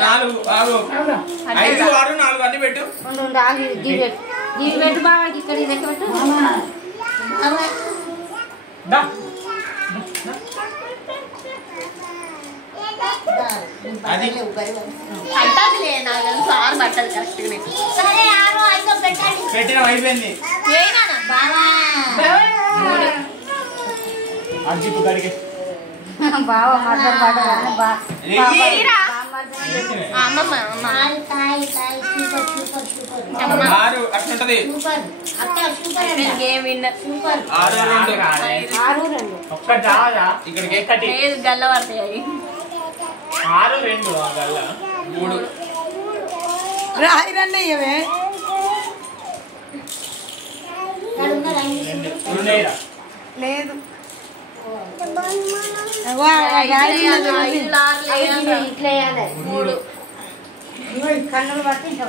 నాలుగు 5 6 4 అన్ని పెట్టు. దీని పెట్టు బాగా ఇక్కడ లెక్క పెట్టు. పెట్టిన అయిపోయింది. బాగా అట్లుంటది. 6 ఇక్కడికి గల్ల పడతాయి. 6 2 గల్ల 3 రాయిరన్న ఇవే లేదు ఇట్లా కన్నులు పడితే ఇంకా